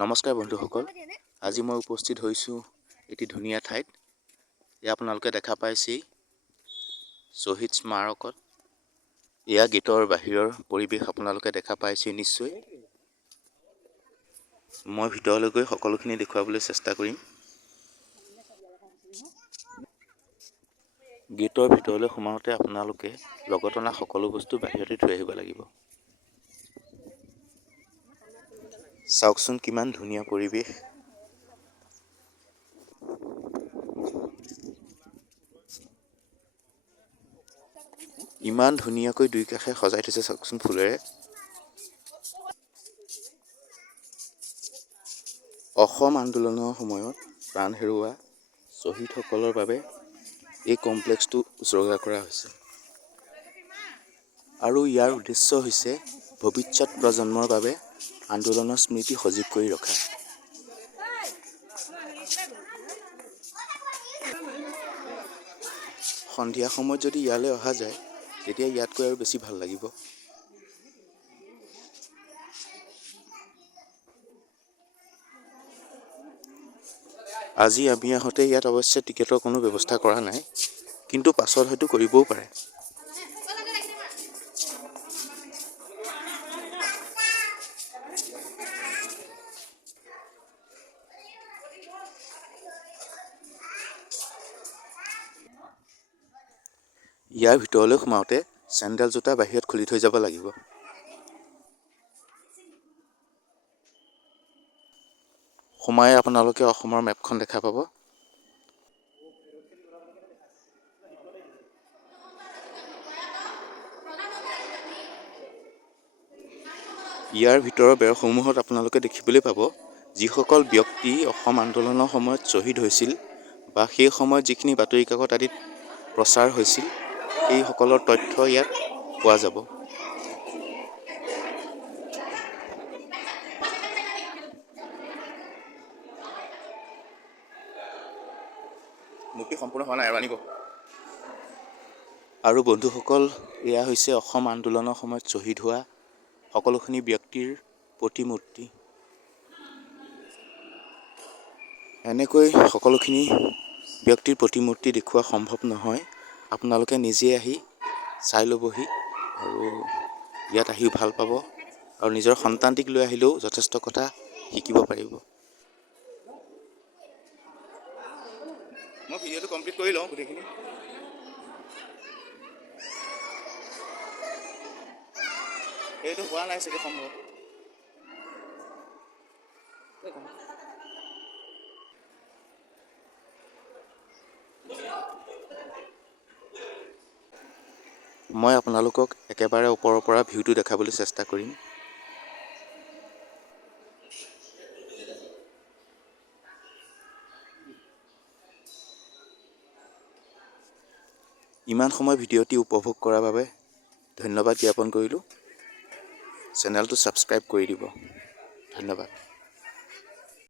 নমস্কাৰ বন্ধুসকল, আজি মই উপস্থিত হৈছোঁ এটি ধুনীয়া ঠাইত। এয়া আপোনালোকে দেখা পাইছেই শ্বহীদ স্মাৰকত। এয়া গেটৰ বাহিৰৰ পৰিৱেশ আপোনালোকে দেখা পাইছেই নিশ্চয়। মই ভিতৰলৈ গৈ সকলোখিনি দেখুৱাবলৈ চেষ্টা কৰিম। গেটৰ ভিতৰলৈ সোমাওঁতে আপোনালোকে লগত অনা সকলো বস্তু বাহিৰতে থৈ আহিব লাগিব। চাওকচোন কিমান ধুনীয়া পৰিৱেশ। ইমান ধুনীয়াকৈ দুই কাষে সজাই থৈছে চাওকচোন ফুলেৰে। অসম আন্দোলনৰ সময়ত প্ৰাণ হেৰুওৱা শ্বহীদসকলৰ বাবে এই কমপ্লেক্সটো উচৰ্গা কৰা হৈছে। আৰু ইয়াৰ উদ্দেশ্য হৈছে ভৱিষ্যত প্ৰজন্মৰ বাবে আন্দোলনৰ স্মৃতি সজীৱ কৰি ৰখা। সন্ধিয়া সময়ত যদি ইয়ালৈ অহা যায় তেতিয়া ইয়াতকৈ আৰু বেছি ভাল লাগিব। আজি আমি আহোঁতে ইয়াত অৱশ্যে টিকেটৰ কোনো ব্যৱস্থা কৰা নাই, কিন্তু পাছত হয়তো কৰিবও পাৰে। ইয়াৰ ভিতৰলৈ সোমাওঁতে চেণ্ডেল জোতা বাহিৰত খুলি থৈ যাব লাগিব। সোমাই আপোনালোকে অসমৰ মেপখন দেখা পাব। ইয়াৰ ভিতৰৰ বেৰসমূহত আপোনালোকে দেখিবলৈ পাব যিসকল ব্যক্তি অসম আন্দোলনৰ সময়ত শ্বহীদ হৈছিল বা সেই সময়ত যিখিনি বাতৰি কাকত আদিত প্ৰচাৰ হৈছিল সেইসকলৰ তথ্য ইয়াত পোৱা যাব। মূৰ্তি সম্পূৰ্ণ হোৱা নাই আৰু আনিব। আৰু বন্ধুসকল, এয়া হৈছে অসম আন্দোলনৰ সময়ত শ্বহীদ হোৱা সকলোখিনি ব্যক্তিৰ প্ৰতিমূৰ্তি। এনেকৈ সকলোখিনি ব্যক্তিৰ প্ৰতিমূৰ্তি দেখুওৱা সম্ভৱ নহয়। আপোনালোকে নিজে আহি চাই ল'বহি আৰু ইয়াত আহি ভাল পাব আৰু নিজৰ সন্তানটিক লৈ আহিলেও যথেষ্ট কথা শিকিব পাৰিব। মই ভিডিঅ'টো কমপ্লিট কৰি লওঁ গোটেইখিনি। এইটো হোৱা নাই চাগে সম্ভৱ। মই আপোনালোকক একেবাৰে ওপৰৰ পৰা ভিউটো দেখাবলৈ চেষ্টা কৰিম। ইমান সময় ভিডিঅ'টি উপভোগ কৰাৰ বাবে ধন্যবাদ জ্ঞাপন কৰিলোঁ। চেনেলটো ছাবস্ক্ৰাইব কৰি দিব। ধন্যবাদ।